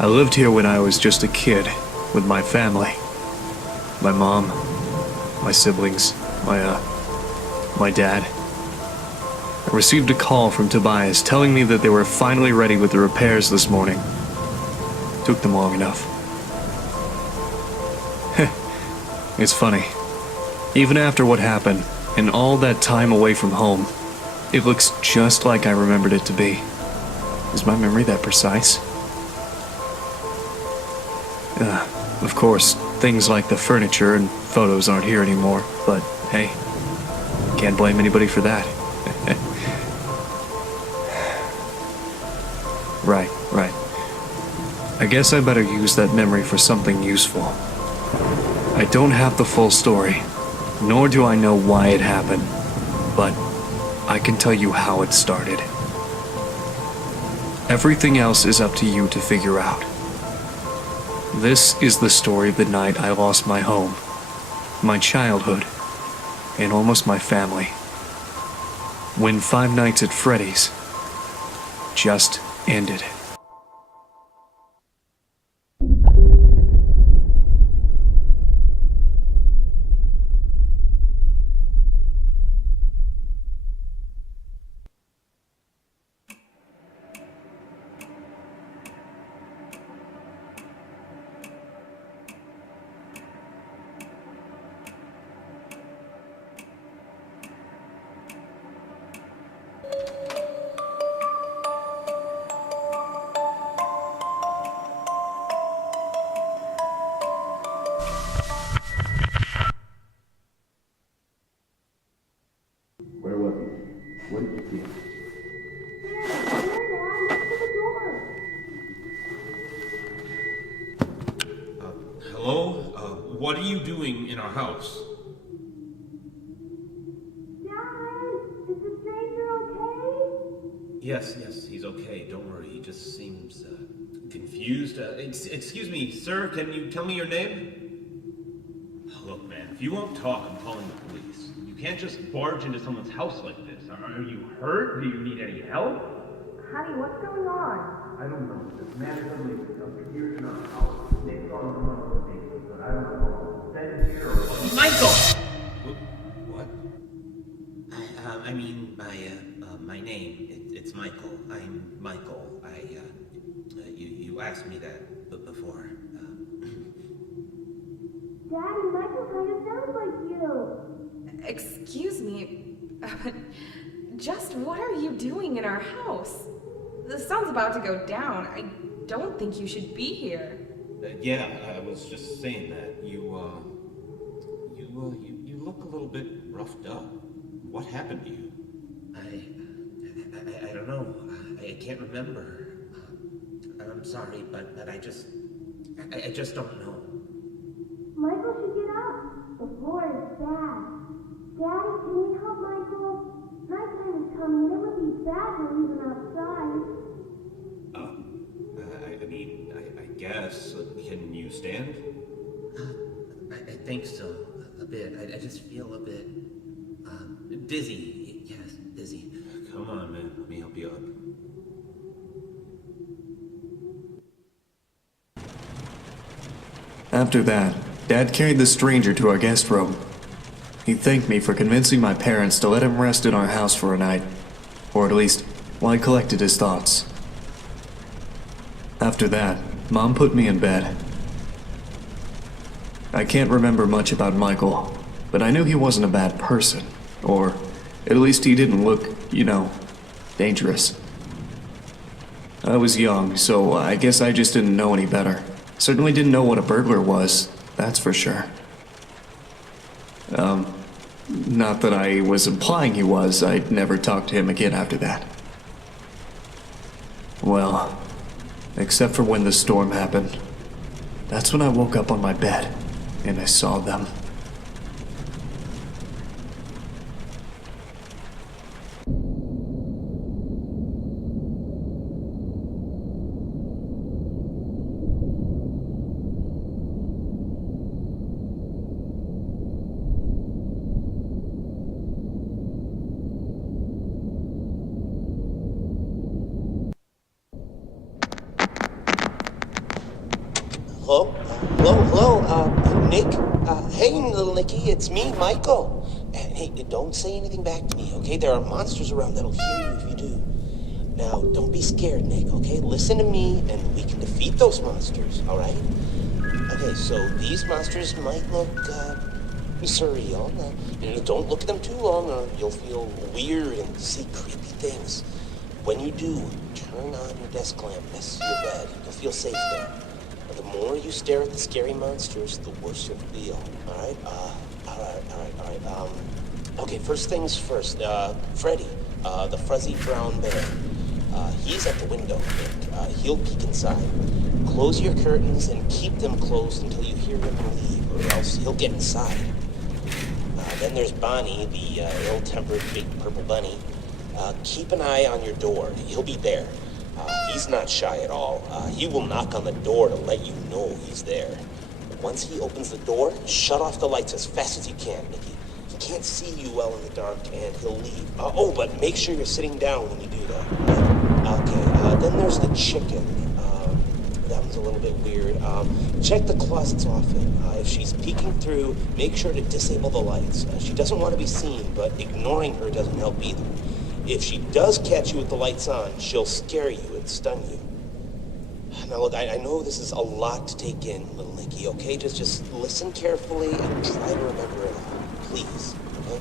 I lived here when I was just a kid, with my family. My mom, my siblings, my dad. I received a call from Tobias telling me that they were finally ready with the repairs this morning. Took them long enough. It's funny. Even after what happened, and all that time away from home, it looks just like I remembered it to be. Is my memory that precise? Of course, things like the furniture and photos aren't here anymore, but hey, can't blame anybody for that. Right. I guess I better use that memory for something useful. I don't have the full story, nor do I know why it happened, but I can tell you how it started. Everything else is up to you to figure out. This is the story of the night I lost my home, my childhood, and almost my family. When Five Nights at Freddy's just ended. Where was he? What did you see? Hello? What are you doing in our house? Dad, is the stranger okay? Yes, he's okay. Don't worry. He just seems confused. Excuse me, sir. Can you tell me your name? Look, man, if you won't talk, I'm calling the police. You can't just barge into someone's house like this. Are you hurt? Do you need any help? Honey, what's going on? I don't know. This man suddenly appeared in our house. Nick thought it was one of the things, but I don't know. Send it here or what? Michael! What? My name, it's Michael. I'm Michael. You asked me that before. Daddy, Michael kind of sounds like you. Excuse me, but just what are you doing in our house? The sun's about to go down. I don't think you should be here. Yeah, I was just saying that. You look a little bit roughed up. What happened to you? I don't know. I can't remember. I'm sorry, but I just don't know. Michael should get up. The floor is bad. Daddy, can we help Michael? Nighttime is coming and it would be bad to leave him outside. I guess. Can you stand? I think so. A bit. I just feel a bit dizzy. Yes, dizzy. Come on, man. Let me help you up. After that, Dad carried the stranger to our guest room. He thanked me for convincing my parents to let him rest in our house for a night, or at least while he collected his thoughts. After that, Mom put me in bed. I can't remember much about Michael, but I knew he wasn't a bad person, or at least he didn't look, dangerous. I was young, so I guess I just didn't know any better. Certainly didn't know what a burglar was, that's for sure. Not that I was implying he was. I'd never talked to him again after that. Well, except for when the storm happened. That's when I woke up on my bed, and I saw them. Nick? Hey, little Nicky, it's me, Michael. And hey, don't say anything back to me, okay? There are monsters around that'll hear you if you do. Now, don't be scared, Nick, okay? Listen to me, and we can defeat those monsters, all right? Okay, so these monsters might look, surreal. Don't look at them too long, or you'll feel weird and see creepy things. When you do, turn on your desk lamp next to your bed. You'll feel safe there. The more you stare at the scary monsters, the worse you'll feel. All right? Okay, first things first. Freddy, the fuzzy brown bear. He's at the window, Nick. He'll peek inside. Close your curtains and keep them closed until you hear him leave, or else he'll get inside. Then there's Bonnie, the ill-tempered big purple bunny. Keep an eye on your door. He'll be there. He's not shy at all. He will knock on the door to let you know he's there. Once he opens the door, shut off the lights as fast as you can, Nicky. He can't see you well in the dark, and he'll leave. But make sure you're sitting down when you do that. Okay, then there's the chicken. That one's a little bit weird. Check the closets often. If she's peeking through, make sure to disable the lights. She doesn't want to be seen, but ignoring her doesn't help either. If she does catch you with the lights on, she'll scare you and stun you. Now look, I know this is a lot to take in, little Nicky, okay? Just listen carefully and try to remember it all, please, okay?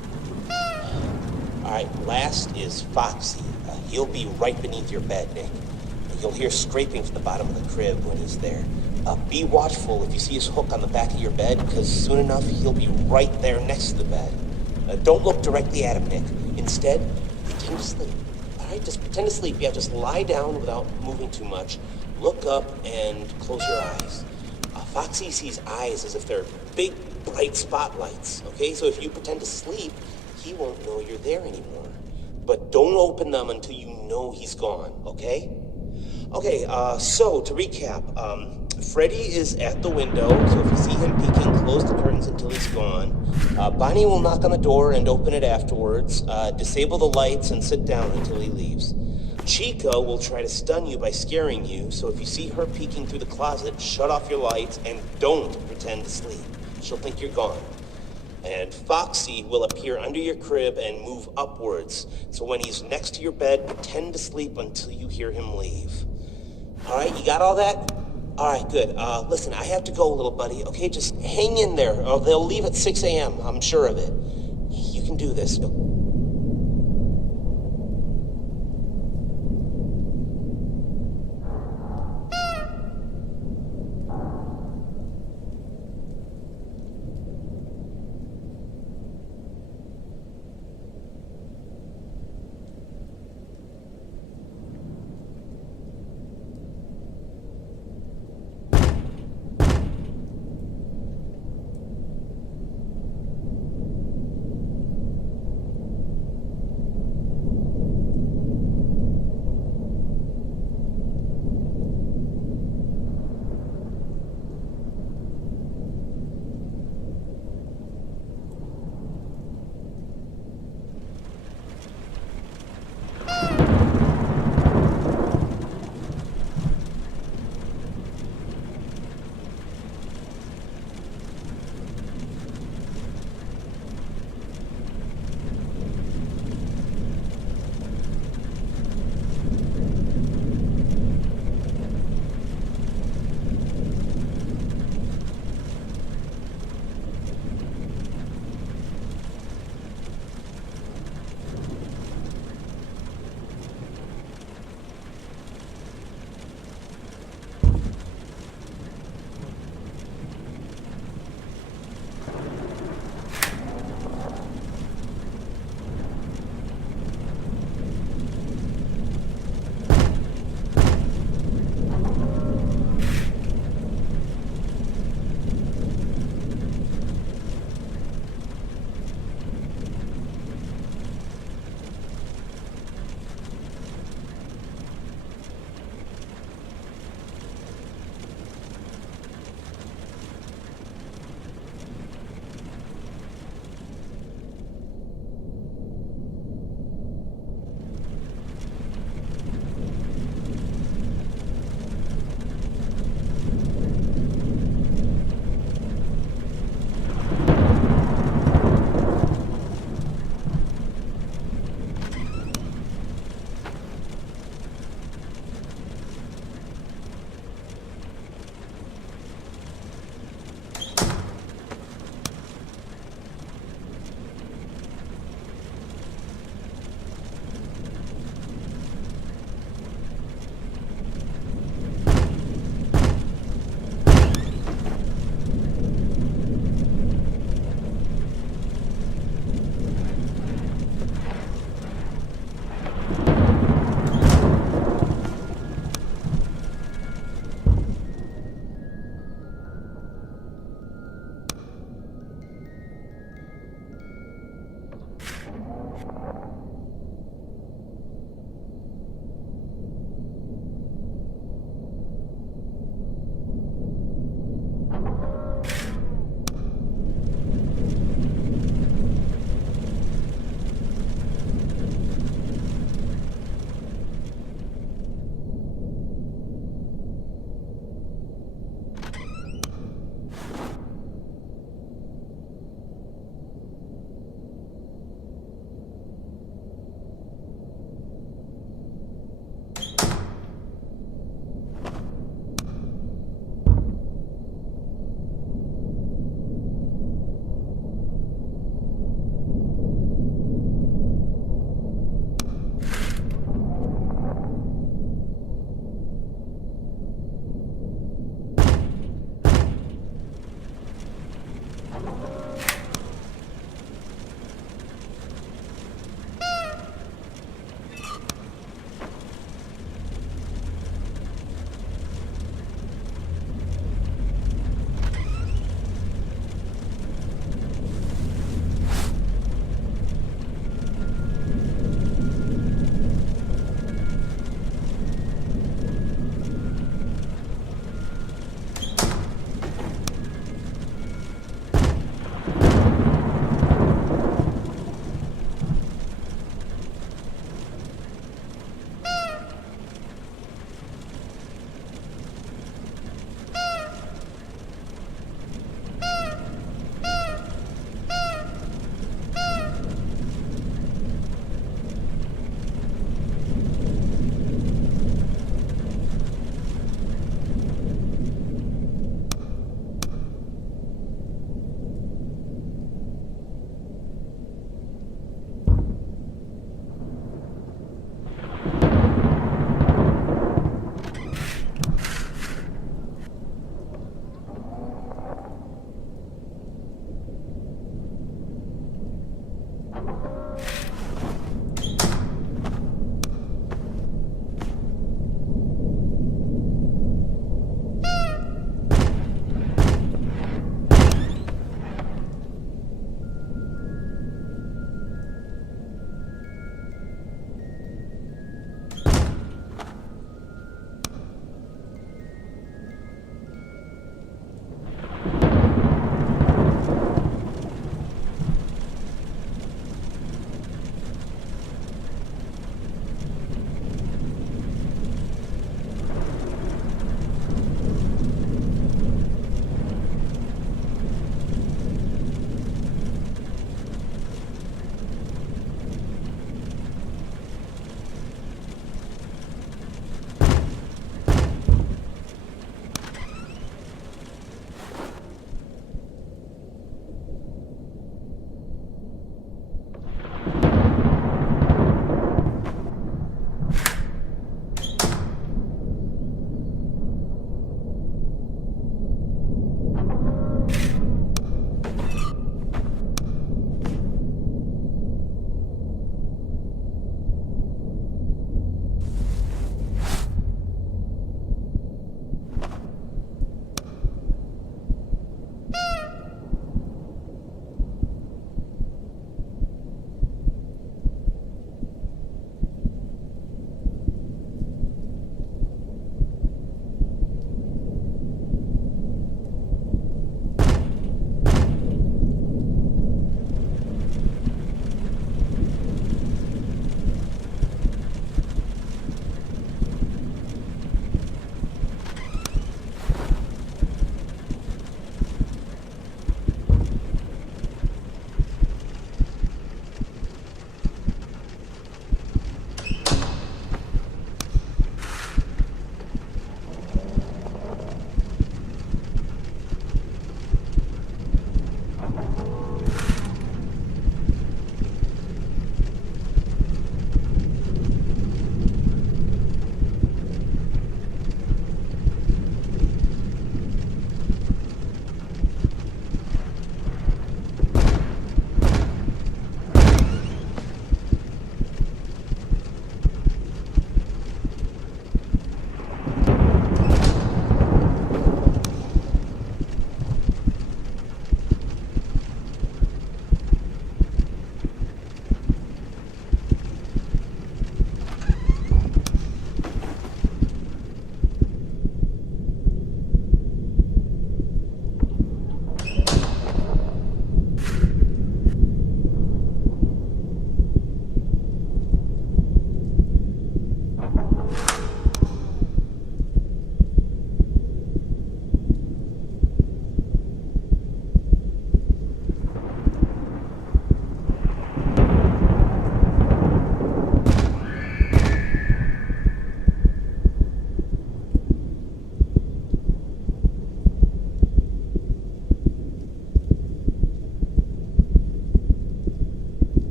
Alright, last is Foxy. He'll be right beneath your bed, Nick. You'll hear scraping from the bottom of the crib when he's there. Be watchful if you see his hook on the back of your bed, because soon enough he'll be right there next to the bed. Don't look directly at him, Nick. Instead, pretend to sleep. Alright, just pretend to sleep. Yeah, just lie down without moving too much. Look up and close your eyes. Foxy sees eyes as if they're big, bright spotlights, okay? So if you pretend to sleep, he won't know you're there anymore. But don't open them until you know he's gone, okay? Okay, so to recap, Freddy is at the window, so if you see him peeking, close the curtains until he's gone. Bonnie will knock on the door and open it afterwards. Disable the lights and sit down until he leaves. Chica will try to stun you by scaring you, so if you see her peeking through the closet, shut off your lights and don't pretend to sleep. She'll think you're gone. And Foxy will appear under your crib and move upwards, so when he's next to your bed, pretend to sleep until you hear him leave. Alright, you got all that? Alright, good. Listen, I have to go, little buddy, okay? Just hang in there, or they'll leave at 6 a.m., I'm sure of it. You can do this.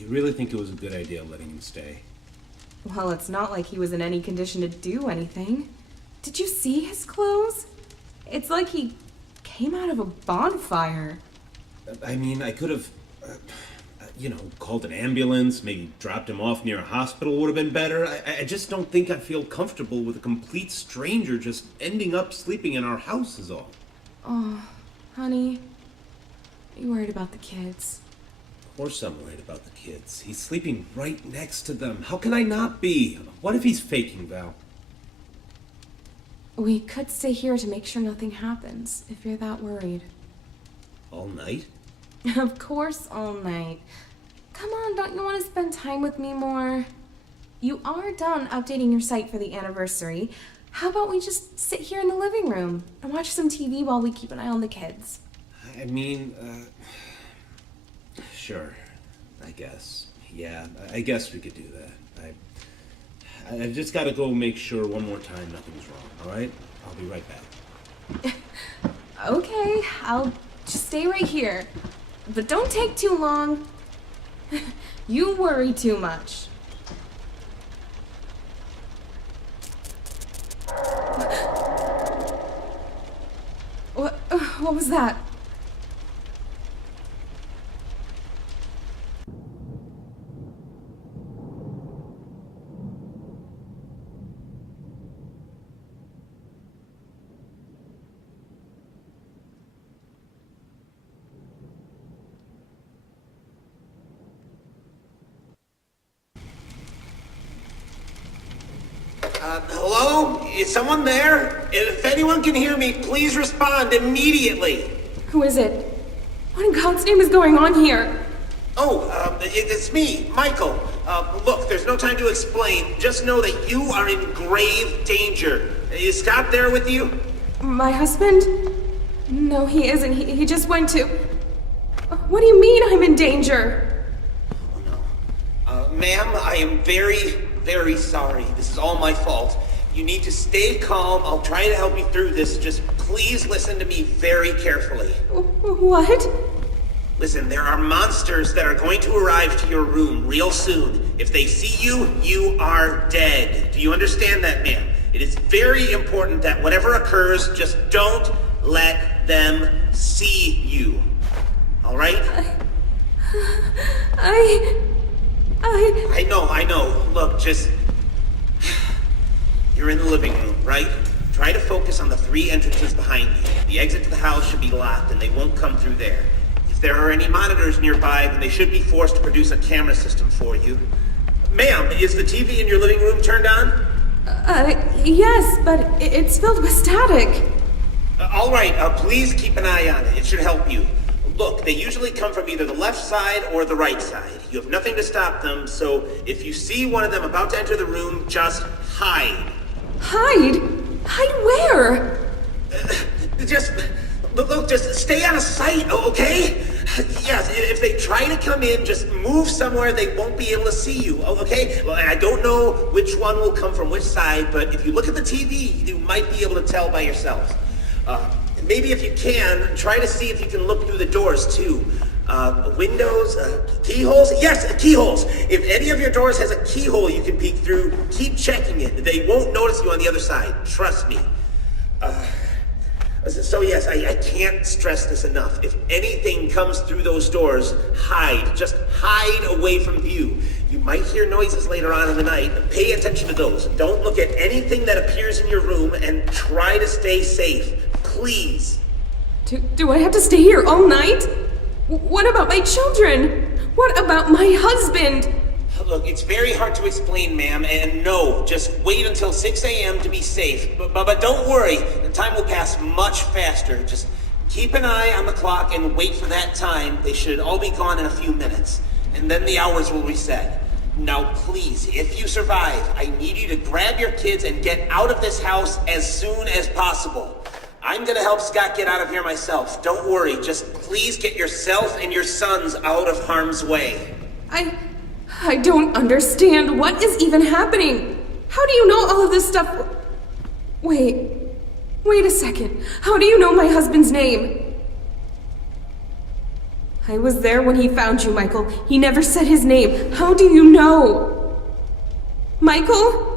You really think it was a good idea letting him stay? Well, it's not like he was in any condition to do anything. Did you see his clothes? It's like he came out of a bonfire. I mean, I could have, called an ambulance, maybe dropped him off near a hospital would have been better. I just don't think I feel comfortable with a complete stranger just ending up sleeping in our house is all. Oh, honey, are you worried about the kids? Of course I'm worried about the kids. He's sleeping right next to them. How can I not be? What if he's faking, Val? We could stay here to make sure nothing happens, if you're that worried. All night? Of course, all night. Come on, don't you want to spend time with me more? You are done updating your site for the anniversary. How about we just sit here in the living room and watch some TV while we keep an eye on the kids? I mean, sure, I guess. Yeah, I guess we could do that. I've just got to go make sure one more time nothing's wrong, all right? I'll be right back. Okay, I'll just stay right here. But don't take too long. You worry too much. What was that? Hello? Is someone there? If anyone can hear me, please respond immediately. Who is it? What in God's name is going on here? It's me, Michael. Look, there's no time to explain. Just know that you are in grave danger. Is Scott there with you? My husband? No, he isn't. He just went to... What do you mean I'm in danger? Oh, no. Ma'am, I am very, very sorry. This is all my fault. You need to stay calm. I'll try to help you through this. Just please listen to me very carefully. What? Listen, there are monsters that are going to arrive to your room real soon. If they see you, you are dead. Do you understand that, ma'am? It is very important that whatever occurs, just don't let them see you. All right? I know. Look, just... You're in the living room, right? Try to focus on the 3 entrances behind you. The exit to the house should be locked, and they won't come through there. If there are any monitors nearby, then they should be forced to produce a camera system for you. Ma'am, is the TV in your living room turned on? Yes, but it's filled with static. All right, please keep an eye on it. It should help you. Look, they usually come from either the left side or the right side. You have nothing to stop them, so if you see one of them about to enter the room, just hide. Hide? Hide where? Just stay out of sight, okay? Yes, if they try to come in, just move somewhere they won't be able to see you, okay? Well, I don't know which one will come from which side, but if you look at the TV, you might be able to tell by yourself. Maybe if you can, try to see if you can look through the doors too. Windows, keyholes? Yes, keyholes. If any of your doors has a keyhole you can peek through, keep checking it. They won't notice you on the other side. Trust me. So yes, I can't stress this enough. If anything comes through those doors, hide. Just hide away from view. You might hear noises later on in the night. Pay attention to those. Don't look at anything that appears in your room and try to stay safe. Please. Do I have to stay here all night? What about my children? What about my husband? Look, it's very hard to explain, ma'am, and no, just wait until 6 a.m. to be safe. But don't worry, the time will pass much faster. Just keep an eye on the clock and wait for that time. They should all be gone in a few minutes, and then the hours will reset. Now, please, if you survive, I need you to grab your kids and get out of this house as soon as possible. I'm gonna help Scott get out of here myself. Don't worry, just please get yourself and your sons out of harm's way. I don't understand. What is even happening? How do you know all of this stuff? Wait a second. How do you know my husband's name? I was there when he found you, Michael. He never said his name. How do you know? Michael?